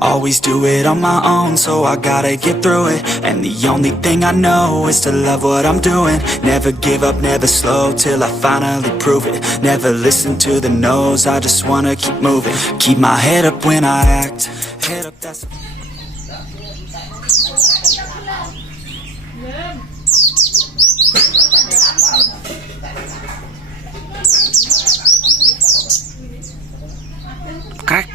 Always do it on my own, so I gotta get through it. And the only thing I know is to love what I'm doing. Never give up, never slow, till I finally prove it. Never listen to the no's, I just wanna keep moving. Keep my head up when I act. Head up, that's... Krek.